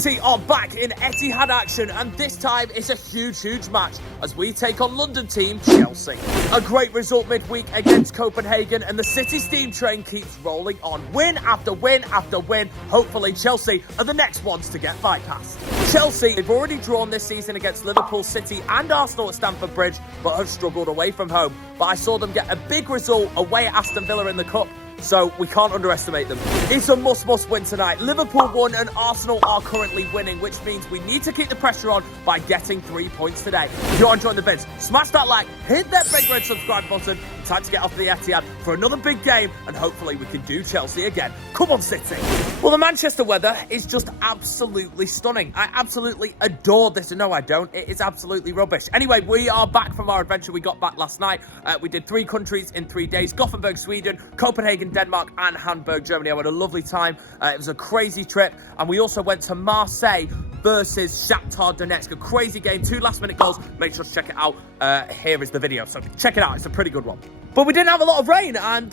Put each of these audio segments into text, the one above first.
City are back in Etihad action, and this time it's a huge match as we take on London team Chelsea. A great result midweek against Copenhagen, and the City steam train keeps rolling on. Win after win after win. Hopefully Chelsea are the next ones to get bypassed. Chelsea, they've already drawn this season against Liverpool, City and Arsenal at Stamford Bridge, but have struggled away from home. But I saw them get a big result away at Aston Villa in the Cup, so we can't underestimate them. It's a must win tonight. Liverpool won and Arsenal are currently winning, which means we need to keep the pressure on by getting 3 points today. If you're enjoying the vids, smash that like, hit that big red subscribe button. Time to get off the Etihad for another big game, and hopefully we can do Chelsea again. Come on, City. Well, the Manchester weather is just absolutely stunning. I absolutely adore this. No, I don't. It is absolutely rubbish. Anyway, we are back from our adventure we got back last night. We did 3 countries in 3 days. Gothenburg, Sweden, Copenhagen, Denmark, and Hamburg, Germany. I had a lovely time. It was a crazy trip. And we also went to Marseille versus Shakhtar Donetsk. A crazy game, 2 last-minute goals. Make sure to check it out. Here is the video. So check it out. It's a pretty good one. But we didn't have a lot of rain, and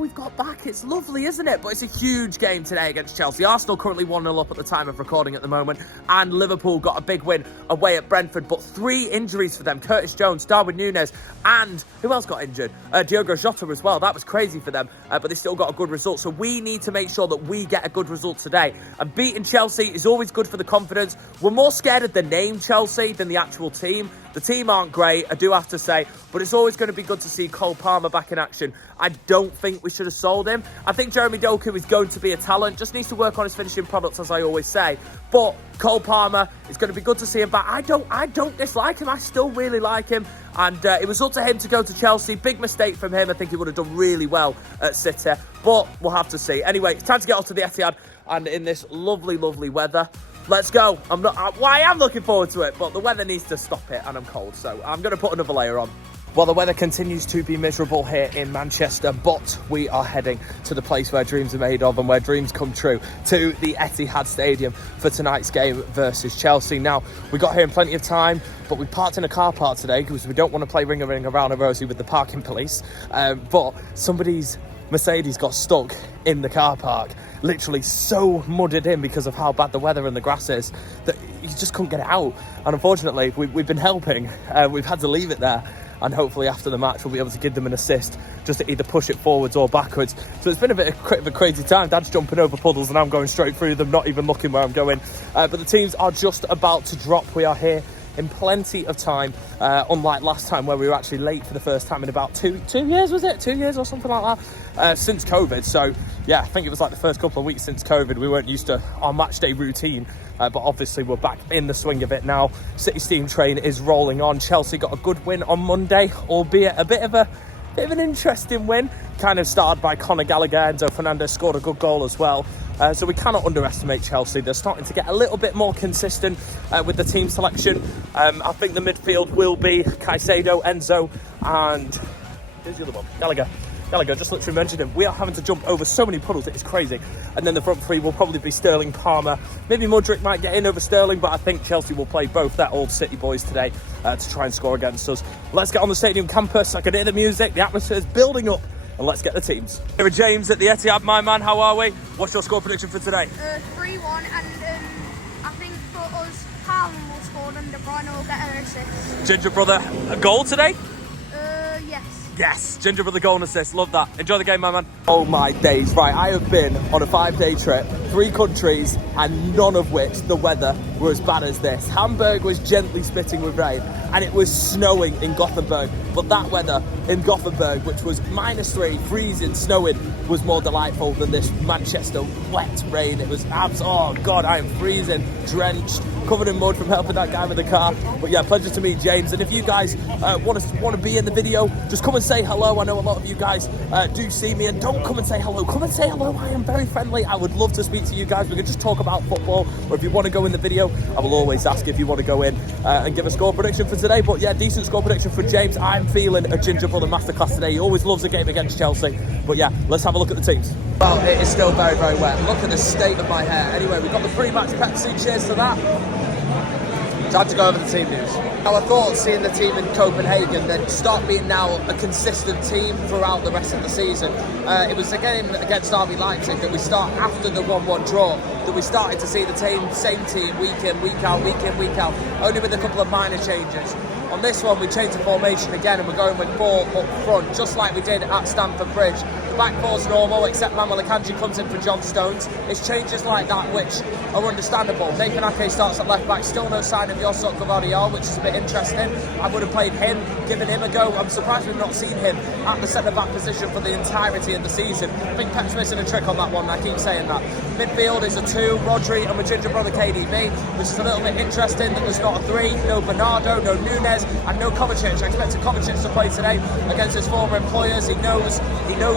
we've got back. It's lovely, isn't it? But it's a huge game today against Chelsea. Arsenal currently 1-0 up at the time of recording at the moment, and Liverpool got a big win away at Brentford, but 3 injuries for them. Curtis Jones, Darwin Núñez, and who else got injured? Diogo Jota as well. That was crazy for them, but they still got a good result. So we need to make sure that we get a good result today. And beating Chelsea is always good for the confidence. We're more scared of the name Chelsea than the actual team. The team aren't great, I do have to say, but it's always going to be good to see Cole Palmer back in action. I don't think we should have sold him. I think Jeremy Doku is going to be a talent, just needs to work on his finishing products, as I always say. But Cole Palmer, it's going to be good to see him back. I don't dislike him, I still really like him. And it was up to him to go to Chelsea. Big mistake from him. I think he would have done really well at City, but we'll have to see. Anyway, it's time to get off to the Etihad, and in this lovely weather, let's go. I am looking forward to it, but the weather needs to stop it, and I'm cold, so I'm going to put another layer on. Well, the weather continues to be miserable here in Manchester, but we are heading to the place where dreams are made of and where dreams come true, to the Etihad Stadium for tonight's game versus Chelsea. Now, we got here in plenty of time, but we parked in a car park today because we don't want to play ring around a rosy with the parking police. But somebody's Mercedes got stuck in the car park, literally so mudded in because of how bad the weather and the grass is that you just couldn't get it out. And unfortunately, we've been helping. We've had to leave it there. And hopefully after the match, we'll be able to give them an assist just to either push it forwards or backwards. So it's been a bit of a crazy time. Dad's jumping over puddles and I'm going straight through them, not even looking where I'm going. But the teams are just about to drop. We are here in plenty of time, unlike last time where we were actually late for the first time in about 2 years, was it? 2 years or something like that, since COVID. So yeah, I think it was like the first couple of weeks since COVID. We weren't used to our match day routine, but obviously we're back in the swing of it now. City steam train is rolling on. Chelsea got a good win on Monday, albeit a bit of an interesting win. Kind of started by Conor Gallagher. Enzo Fernandez scored a good goal as well. So we cannot underestimate Chelsea. They're starting to get a little bit more consistent with the team selection. I think the midfield will be Caicedo, Enzo, and who's the other one? Gallagher, just literally mentioned him. We are having to jump over so many puddles, it's crazy. And then the front 3 will probably be Sterling, Palmer. Maybe Mudryk might get in over Sterling, but I think Chelsea will play both their old City boys today to try and score against us. Let's get on the stadium campus. I can hear the music, the atmosphere is building up. And let's get the teams. Here are James at the Etihad, my man. How are we? What's your score prediction for today? 3-1, and I think for us, Haaland will score and De Bruyne will get an assist. Ginger brother, a goal today? Yes. Yes, Ginger brother goal and assist. Love that. Enjoy the game, my man. Oh my days. Right, I have been on a 5-day trip, 3 countries, and none of which the weather were as bad as this. Hamburg was gently spitting with rain, and it was snowing in Gothenburg. But that weather in Gothenburg, which was -3, freezing, snowing, was more delightful than this Manchester wet rain. It was oh God, I am freezing, drenched, covered in mud from helping that guy with the car. But yeah, pleasure to meet James. And if you guys want to be in the video, just come and say hello. I know a lot of you guys do see me, and don't come and say hello. Come and say hello. I am very friendly. I would love to speak to you guys. We can just talk about football, or if you want to go in the video, I will always ask if you want to go in and give a score prediction for today. But yeah, decent score prediction for James. I'm feeling a Ginger Brother masterclass today. He always loves a game against Chelsea. But yeah, let's have a look at the teams. Well, it is still very wet. Look at the state of my hair. Anyway, we've got the pre-match Pepsi. Cheers to that. So I had to go over the team news. Our thoughts seeing the team in Copenhagen then start being now a consistent team throughout the rest of the season. It was a game against RB Leipzig that we start after the 1-1 draw that we started to see the same team week in, week out, only with a couple of minor changes. On this one, we changed the formation again and we're going with 4 up front, just like we did at Stamford Bridge. The back four's normal, except Manuel Akanji comes in for John Stones. It's changes like that which are understandable. Nathan Ake starts at left back, still no sign of Yosok Gvardiol, which is a bit interesting. I would have played him, given him a go. I'm surprised we've not seen him at the centre-back position for the entirety of the season. I think Pep's missing a trick on that one, I keep saying that. Midfield is a 2, Rodri and my ginger brother KDB, which is a little bit interesting that there's not a 3, no Bernardo, no Nunes, and no Kovacic. I expected Kovacic to play today against his former employers. He knows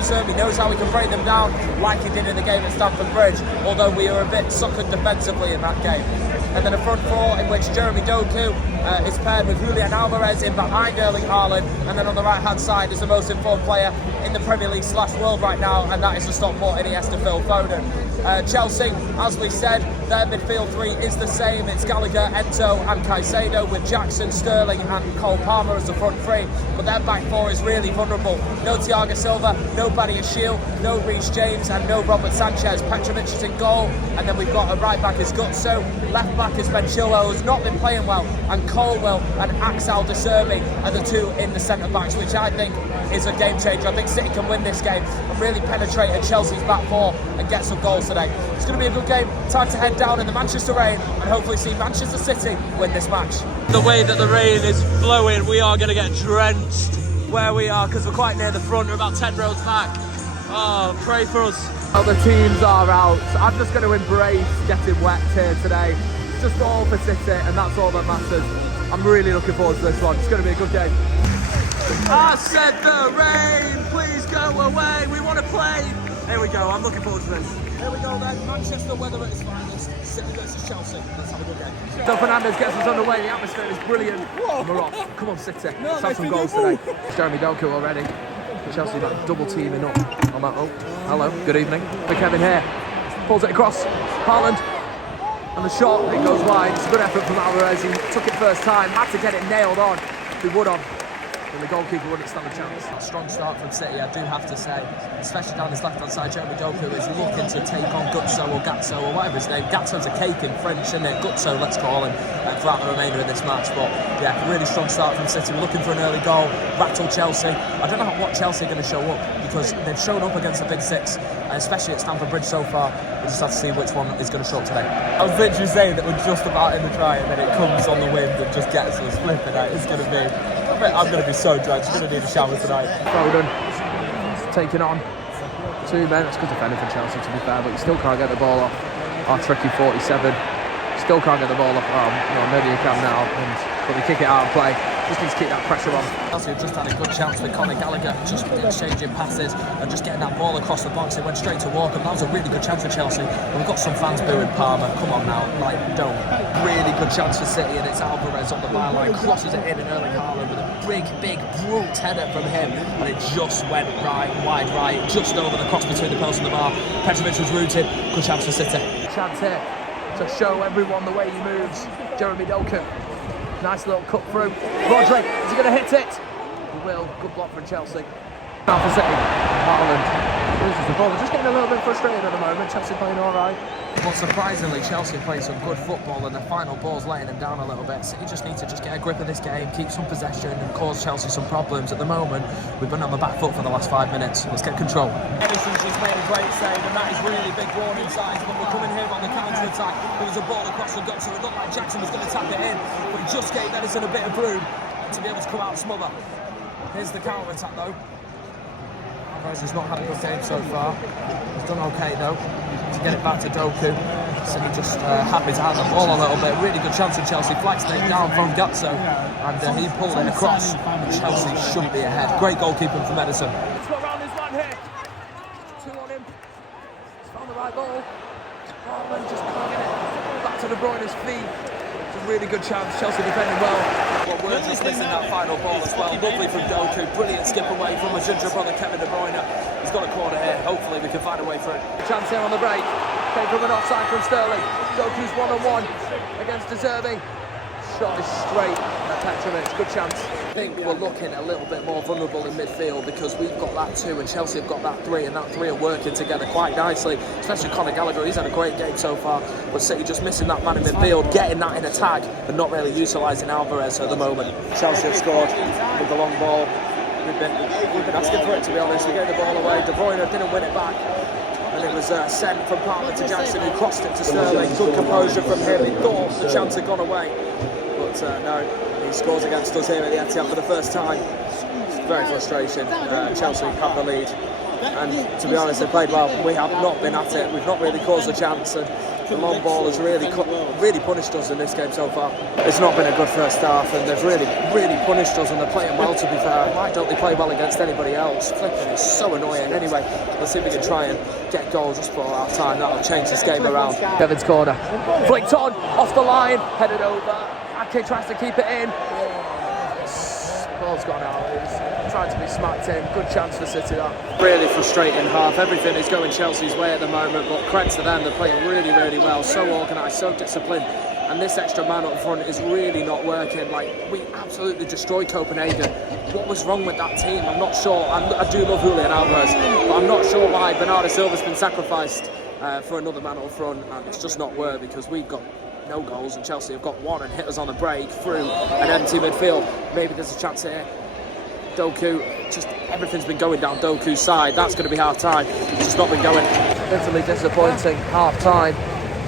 them, he knows how he can break them down like he did in the game at Stamford Bridge, although we were a bit suckered defensively in that game. And then a front 4 in which Jeremy Doku is paired with Julian Alvarez in behind Erling Haaland, and then on the right hand side is the most informed player in the Premier League / world right now, and that is the Stockport Iniesta Phil Foden. Chelsea, as we said, their midfield 3 is the same. It's Gallagher, Ento and Caicedo, with Jackson, Sterling and Cole Palmer as the front 3, but their back 4 is really vulnerable. No Thiago Silva, no Badiashile, no Reece James and no Robert Sanchez. Petrovic is in goal, and then we've got a right back as Gutso, left back is Ben Chilwell, who's not been playing well, and Colwell and Axel De Serbi are the 2 in the centre backs, which I think is a game changer. I think City can win this game and really penetrate at Chelsea's back 4 and get some goals today. It's going to be a good game. Time to head down in the Manchester rain and hopefully see Manchester City win this match. The way that the rain is blowing, we are going to get drenched where we are because we're quite near the front. We're about 10 rows back. Oh, pray for us. Well, the teams are out. I'm just going to embrace getting wet here today. It's just all for City and that's all that matters. I'm really looking forward to this one. It's going to be a good game. I said the rain, please go away. We want to play. Here we go. I'm looking forward to this. Here we go then. Manchester weather at its finest. City versus Chelsea. Let's have a good game. So Fernandes gets us underway. The atmosphere is brilliant. And we're off. Come on, City. Let's have some goals today. It's Jeremy Doku already. Chelsea like double teaming up on that. Oh, hello. Good evening. For Kevin here. Pulls it across. Haaland. And the shot, it goes wide. It's a good effort from Alvarez. He took it first time. Had to get it nailed on. He would have. And the goalkeeper wouldn't stand a chance. A strong start from City, I do have to say, especially down this left-hand side. Jeremy Doku is looking to take on Gutso or Gatso or whatever his name. Gatso's a cake in French, isn't it? Gutso, let's call him, throughout the remainder of this match. But yeah, really strong start from City. We're looking for an early goal, rattle Chelsea. I don't know what Chelsea are going to show up because they've shown up against the big 6, especially at Stamford Bridge so far. We just have to see which one is going to show up today. I was literally saying that we're just about in the dry and then it comes on the wind and just gets us flipping out. It's going to be... I'm going to be so drenched. I'm going to need a shower tonight. Foden taking on 2 men. It's good defending for Chelsea, to be fair, but you still can't get the ball off. Our tricky 47 still can't get the ball off. Maybe you can now, but we kick it out and play. Just need to keep that pressure on. Chelsea have just had a good chance with Conor Gallagher, just exchanging passes and just getting that ball across the box. It went straight to Walker. That was a really good chance for Chelsea. And we've got some fans booing Palmer. Come on now, like, don't. Really good chance for City, and it's Alvarez on the byline, crosses it in, and Erling Haaland with a big, brute header from him, and it just went wide right, just over the cross between the post and the bar. Petrovic was rooted. Good chance for City. Chance here to show everyone the way he moves. Jeremy Doku. Nice little cut through. Rodri, is he going to hit it? He will. Good block from Chelsea. Now for City. Haaland loses the ball. They're just getting a little bit frustrated at the moment. Chelsea playing all right. But surprisingly, Chelsea playing some good football and the final ball's letting them down a little bit. City just need to get a grip of this game, keep some possession and cause Chelsea some problems. At the moment, we've been on the back foot for the last 5 minutes. Let's get control. Edison's just made a great save and that is really big warning signs. But we're coming here on the counter-attack. There was a ball across the gut, so it looked like Jackson was going to tap it in. But he just gave Edison a bit of room to be able to come out and smother. Here's the counter-attack though. Alvarez has not had a good game so far. He's done okay though. To get it back to Doku. So he just happy to have the ball a little bit. Really good chance for Chelsea. Flag stayed down from Gutso and he pulled it across. Chelsea should be ahead. Great goalkeeping from Edison. Let's go around this man here. 2 on him. He's found the right ball. Haaland just can't get it. Back to De Bruyne's feet. It's a really good chance. Chelsea defending well. Well, we're just missing that final ball as well. Lovely from Doku. Brilliant skip away from a ginger brother Kevin De Bruyne. He's got a corner here. Hopefully we can find a way through. Chance here on the break. Came from an offside from Sterling. Doku's 1-on-1 against De Serbi. shot is straight at Petrovic. Good chance. I think we're looking a little bit more vulnerable in midfield because we've got that 2 and Chelsea have got that 3, and that 3 are working together quite nicely, especially Conor Gallagher. He's had a great game so far, but City just missing that man in midfield, getting that in attack and not really utilising Alvarez at the moment. Chelsea have scored with the long ball. We've been asking for it, to be honest. We gave the ball away. De Bruyne didn't win it back. And it was sent from Partner to Jackson, who crossed it to Sterling. Good composure from him. He thought the chance had gone away. But no, he scores against us here at the Etihad for the first time. It's very frustrating. Chelsea have the lead. And to be honest, they played well. We have not been at it. We've not really caused a chance. And the long ball has really punished us in this game so far. It's not been a good first half, and they've really punished us, and they're playing well, to be fair. Why don't they play well against anybody else? Flipping is so annoying. Anyway, let's see if we can try and get goals just before half time. That'll change this game around. Kevin's corner. Flicked on, off the line, headed over. Ake tries to keep it in. Ball's gone out. He's trying to be smacked in. Good chance for City, that. Really frustrating half. Everything is going Chelsea's way at the moment, but credit to them. They're playing really well. So organised, so disciplined. And this extra man up front is really not working. Like, we absolutely destroyed Copenhagen. What was wrong with that team? I'm not sure. I do love Julian Alvarez, but I'm not sure why Bernardo Silva's been sacrificed for another man up front, and it's just not worked because we've got no goals and Chelsea have got one and hit us on the break through an empty midfield. Maybe there's a chance here. Doku, just everything's been going down Doku's side. That's going to be half time. It's just not been going. Bitterly disappointing half time.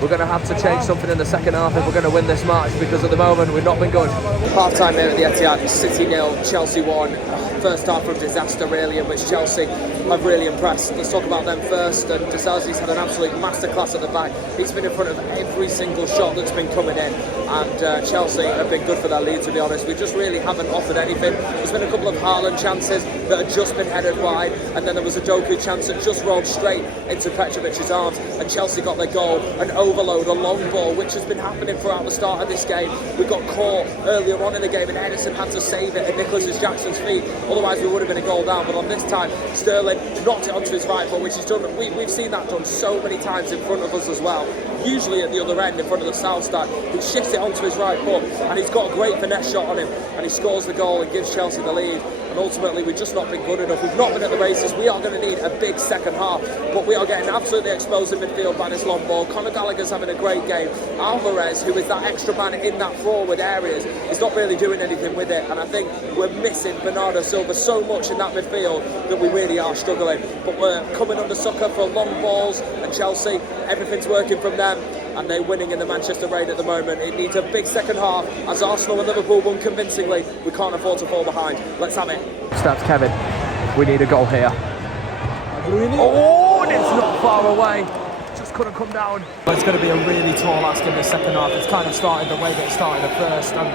We're going to have to change something in the second half if we're going to win this match, because at the moment we've not been good. Half time here at the Etihad, City 0, Chelsea 1. First half of disaster really, in which Chelsea have really impressed. Let's talk about them first. And Disasi's had an absolute masterclass at the back. He's been in front of every single shot that's been coming in, and Chelsea have been good for their lead, to be honest. We just really haven't offered anything. There's been a couple of Haaland chances that have just been headed wide, and then there was a Doku chance that just rolled straight into Petrovic's arms, and Chelsea got their goal. An overload, a long ball, which has been happening throughout the start of this game. We got caught earlier on in the game, and Edison had to save it at Nicholas Jackson's feet. Otherwise, we would have been a goal down. But on this time, Sterling knocked it onto his right foot, which he's done. We've seen that done so many times in front of us as well. Usually at the other end, in front of the south stand, he shifts it onto his right foot, and he's got a great finesse shot on him, and he scores the goal and gives Chelsea the lead. And ultimately, we've just not been good enough. We've not been at the races. We are going to need a big second half, but we are getting absolutely exposed in midfield by this long ball. Conor Gallagher's having a great game. Alvarez, who is that extra man in that forward areas, is not really doing anything with it, and I think we're missing Bernardo Silva so much in that midfield that we really are struggling. But we're coming under sucker for long balls, and Chelsea, everything's working from them, and they're winning in the Manchester rain at the moment. It needs a big second half, as Arsenal and Liverpool won convincingly. We can't afford to fall behind. Let's have it. Stabs Kevin. We need a goal here. Oh, and it's not far away. Just couldn't come down. It's going to be a really tall ask in the second half. It's kind of started the way that it started the first, and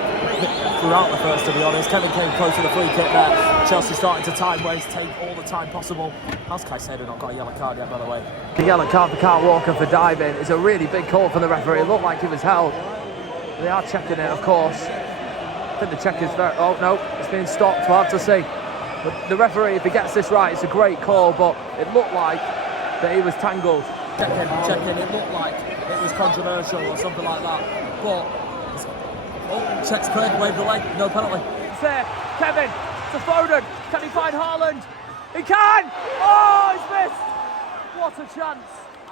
throughout the first, to be honest. Kevin came close to the free kick there. Chelsea starting to time waste, take all the time possible. How's Caicedo not got a yellow card yet, by the way? The yellow card for Carl Walker for diving is a really big call from the referee. It looked like he was held. They are checking it, of course. I think the check is very... Oh, no, it's being stopped. We'll have to see. But the referee, if he gets this right, it's a great call, but it looked like that he was tangled. Checking. It looked like it was controversial or something like that. But... Oh, checks cleared, waved away, no penalty. It's there, Kevin, to Foden. Can he find Haaland? He can! Oh, he's missed! What a chance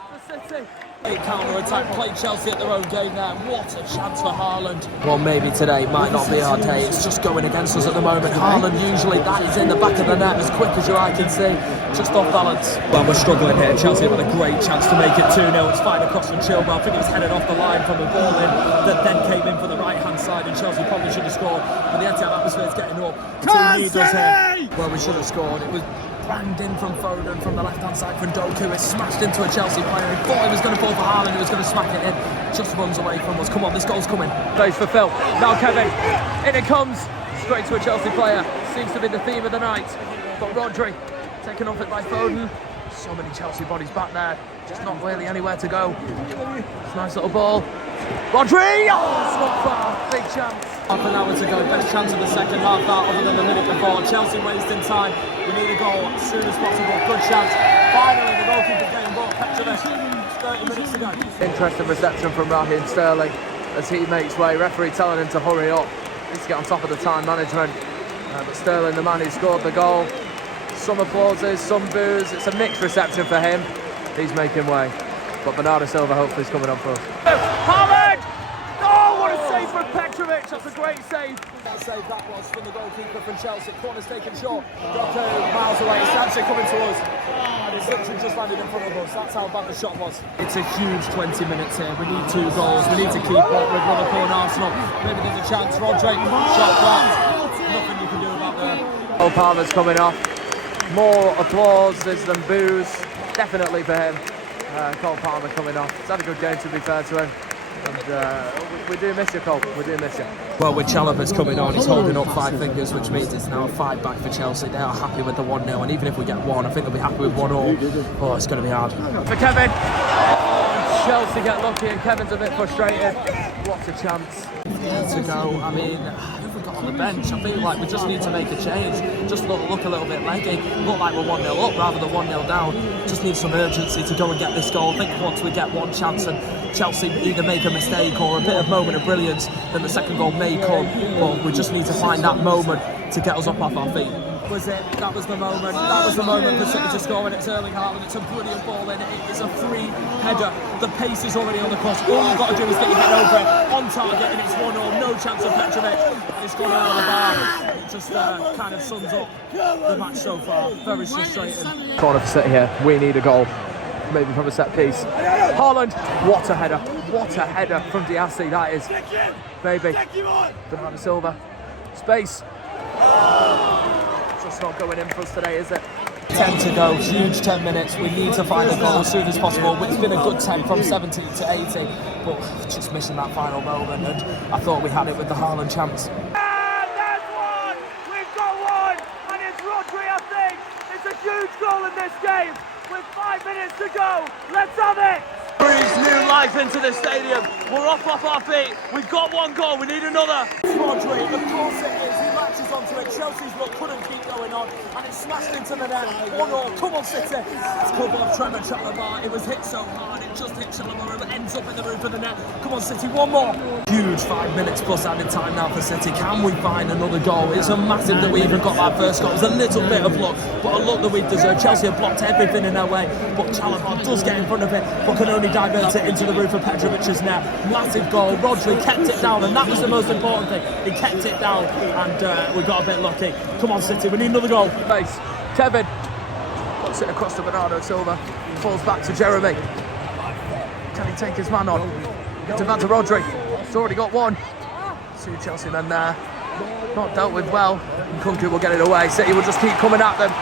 for City. A counter-attack, played Chelsea at their own game there. What a chance for Haaland. Well, maybe today might not be our day. It's just going against us at the moment. Haaland, usually that is in the back of the net as quick as your eye can see. Just off balance. Well, we're struggling here. Chelsea have had a great chance to make it 2-0. It's fired across from Chilwell. I think it was headed off the line from a ball in that then came in for the right-hand side, and Chelsea probably should have scored. But the Etihad atmosphere is getting up. The team needs us here. Well, we should have scored. It was banged in from Foden from the left-hand side from Doku. It smashed into a Chelsea player. He thought he was going to fall for Haaland. He was going to smack it in. Just runs away from us. Come on, this goal's coming. Plays for Phil. Now Kevin. In it comes. Straight to a Chelsea player. Seems to be the theme of the night. But Rodri taken off it by Foden. So many Chelsea bodies back there. Just not really anywhere to go. It's a nice little ball. Rodri! Oh, it's not far. Big chance. Half an hour to go. Best chance of the second half that other than the minute before. Chelsea wasting time. We need a goal as soon as possible. Good chance. Finally, the goalkeeper getting ball. Petrovic. 30 minutes to go. Interesting reception from Raheem Sterling. as he makes way. Referee telling him to hurry up. Needs to get on top of the time management. But Sterling, the man who scored the goal, some applauses, some boos. It's a mixed reception for him. He's making way. But Bernardo Silva hopefully is coming on for us. Haaland! Oh, what a save from Petrovic. That's a great save. What a save that was from the goalkeeper from Chelsea. Corner's taken short. Doku miles away. It's actually coming to us. And it's literally just landed in front of us. That's how bad the shot was. It's a huge 20 minutes here. We need 2 goals. We need to keep up with Liverpool and Arsenal. Maybe there's a chance. Rodri, shot blocked. Nothing you can do about that. Cole Palmer's coming off. More applauses than boos. Definitely for him. Cole Palmer coming off. He's had a good game, to be fair to him. And we do miss you, Cole. We do miss you. Well, with Chalobah's coming on, he's holding up 5 fingers, which means it's now a fight back for Chelsea. They are happy with the 1-0, and even if we get 1, I think they'll be happy with 1-1. Oh, it's going to be hard. For Kevin. Chelsea get lucky, and Kevin's a bit frustrated. What a chance. To go, I mean, who have we got on the bench? I feel like we just need to make a change. Just look a little bit leggy. Look like we're 1-0 up rather than 1-0 down. Just need some urgency to go and get this goal. I think once we get 1 chance and Chelsea either make a mistake or a bit of moment of brilliance, then the second goal may come. But we just need to find that moment to get us up off our feet. Was it? That was the moment. That was the moment for City to score, and it's Erling Haaland. It's a brilliant ball, and it is a free header. The pace is already on the cross. All you've got to do is get your head over it, on target, and it's 1-0. No chance of Petrovic, and it's gone over the bar. It just kind of sums up the match so far. Very frustrating. Corner for City here. We need a goal. Maybe from a set piece. Haaland. What a header. What a header from Diassi, that is. Maybe. Bernardo Silva. Space. Just not going in for us today, is it? 10 to go, huge 10 minutes. We need to find a goal as soon as possible. It's been a good 10 from 17 to 80, but just missing that final moment, and I thought we had it with the Haaland chance. There's 1! We've got 1! And it's Rodri, I think! It's a huge goal in this game! With 5 minutes to go! Let's have it! Breathes new life into the stadium. We're off our feet. We've got 1 goal, we need another. It's Rodri, of course it is. He latches onto it. Chelsea's look couldn't keep going on, and it's smashed into the net. 1-0. Come on, City. It's couple of Trevor Chalobah. It was hit so hard, it just hit Chalobah and ends up in the roof of the net. Come on, City, 1 more. Huge 5 minutes plus added time now for City. Can we find another goal? It's a massive that we even got that first goal. It was a little bit of luck, but a luck that we deserved. Chelsea have blocked everything in their way, but Chalobah does get in front of it, but can only divert it into the roof of Petrovic's net. Massive goal. Rodri kept it down, and that was the most important thing. He kept it down, and we got a bit lucky. Come on, City, we need another goal. Base. Kevin puts it across to Bernardo Silva. Falls back to Jeremy. Can he take his man on? To Rodri. He's already got 1. 2 Chelsea men there. Not dealt with well. And Kunku will get it away. City will just keep coming at them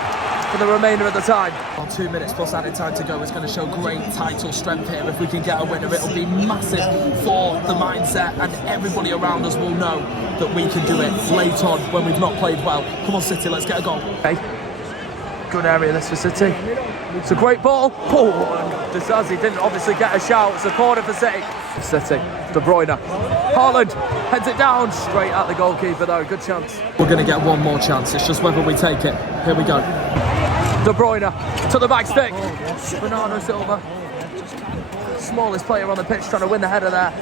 for the remainder of the time. 2 minutes plus added time to go. It's going to show great title strength here. If we can get a winner, it'll be massive for the mindset, and everybody around us will know that we can do it late on when we've not played well. Come on, City, let's get a goal. Okay. Good area this for City. It's a great ball. Oh, and Disazi didn't obviously get a shout. It's a corner for City. City, De Bruyne. Haaland heads it down straight at the goalkeeper though. Good chance. We're going to get 1 more chance. It's just whether we take it. Here we go. De Bruyne to the back stick. Bernardo Silva, smallest player on the pitch, trying to win the header there.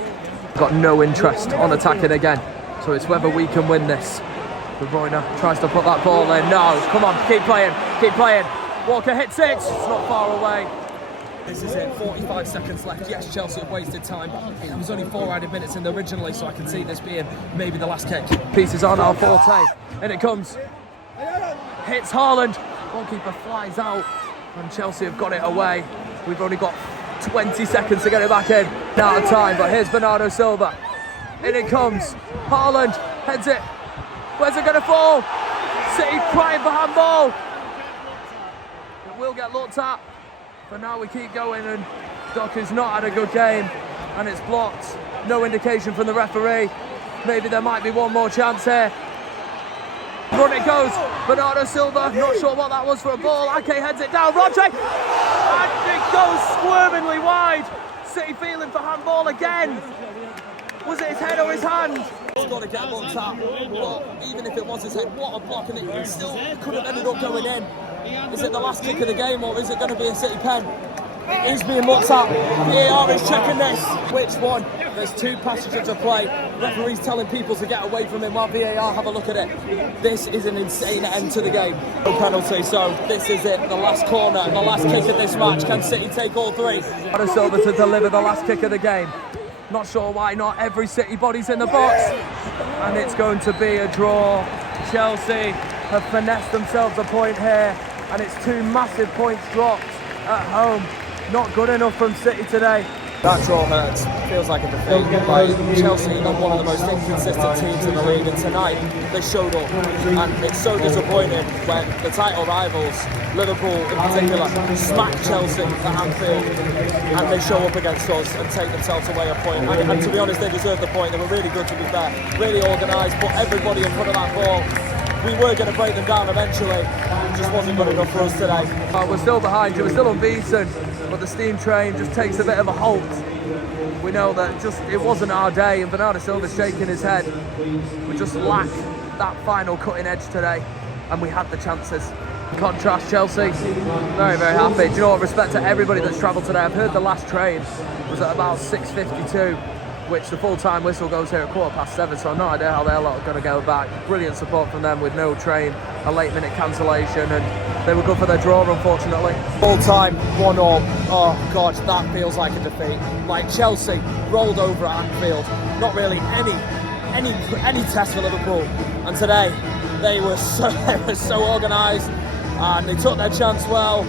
Got no interest on attacking again, so it's whether we can win this. De Bruyne tries to put that ball in. No, come on, keep playing, keep playing. Walker hits it. It's not far away. This is it, 45 seconds left. Yes, Chelsea have wasted time. It was only 4 added minutes in originally, so I can see this being maybe the last kick. Pieces on our forte, and it comes. Hits Haaland. Goalkeeper flies out, and Chelsea have got it away. We've only got 20 seconds to get it back in. Out of time, but here's Bernardo Silva. In it comes. Haaland heads it. Where's it going to fall? City crying for handball. It will get looked at, but now we keep going, and Doku's not had a good game, and it's blocked. No indication from the referee. Maybe there might be 1 more chance here. Run it goes. Bernardo Silva, not sure what that was for a ball. Ake heads it down. Rodri, and it goes squirmingly wide. City feeling for handball again. Was it his head or his hand? He's got to get looked at, but even if it was his head, what a block, and it still could have ended up going in. Is it the last kick of the game, or is it going to be a City pen? He's being looked at. VAR is checking this. Which one? There's 2 passages of play. Referee's telling people to get away from him while VAR have a look at it. This is an insane end to the game. No penalty, so this is it. The last corner and the last kick of this match. Can City take all 3? Ada Silva to deliver the last kick of the game. Not sure why not every City body's in the box. And it's going to be a draw. Chelsea have finessed themselves a point here. And it's 2 massive points dropped at home. Not good enough from City today. That draw hurts. Feels like a defeat. Like Chelsea are one of the most inconsistent teams in the league, and tonight they showed up. And it's so disappointing when the title rivals, Liverpool in particular, smack Chelsea at Anfield, and they show up against us and take themselves away a point. And to be honest, they deserved the point. They were really good, to be fair, really organised, put everybody in front of that ball. We were going to break them down eventually. It just wasn't good enough for us today. We're still behind you, we're still unbeaten, but the steam train just takes a bit of a halt. We know that it wasn't our day, and Bernardo Silva's shaking his head. We just lacked that final cutting edge today, and we had the chances. In contrast, Chelsea, very, very happy. Do you know what, respect to everybody that's travelled today. I've heard the last train was at about 6:52. which the full-time whistle goes here at 7:15, so I've no idea how they're going to go back. Brilliant support from them with no train, a late-minute cancellation, and they were good for their draw, unfortunately. Full-time, 1-1. Oh, God, that feels like a defeat. Like, Chelsea rolled over at Anfield. Not really any test for Liverpool. And today, they were so organised, and they took their chance well,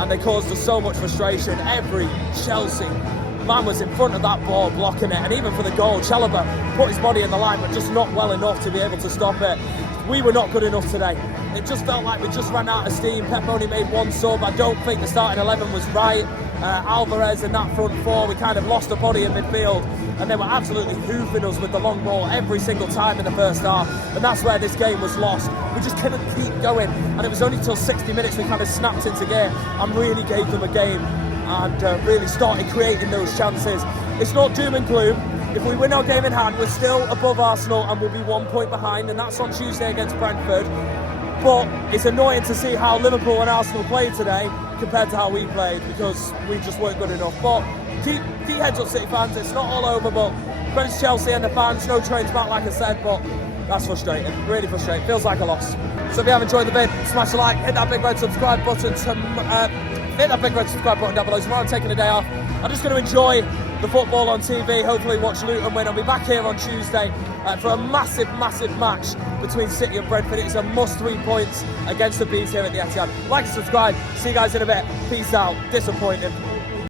and they caused us so much frustration. Every Chelsea man was in front of that ball blocking it, and even for the goal, Chalobah put his body in the line, but just not well enough to be able to stop it. We were not good enough today. It just felt like we just ran out of steam. Pep only made one sub. I don't think the starting 11 was right. Alvarez in that front four, we kind of lost the body in midfield, and they were absolutely hoofing us with the long ball every single time in the first half, and that's where this game was lost. We just couldn't keep going, and it was only till 60 minutes we kind of snapped into gear and really gave them a game, and really started creating those chances. It's not doom and gloom. If we win our game in hand, we're still above Arsenal and we'll be 1 point behind, and that's on Tuesday against Brentford. But it's annoying to see how Liverpool and Arsenal played today compared to how we played, because we just weren't good enough. But keep heads up, City fans. It's not all over, but credit Chelsea and the fans. No trains back, like I said, but that's frustrating. Really frustrating. Feels like a loss. So if you have enjoyed the vid, smash a like, hit that big red subscribe button. Hit that big red subscribe button down below. Tomorrow I'm taking a day off. I'm just going to enjoy the football on TV, hopefully watch Luton win. I'll be back here on Tuesday for a massive match between City and Brentford. It's a must 3 points against the Bees here at the Etihad. Like and subscribe. See you guys in a bit. Peace out. Disappointing.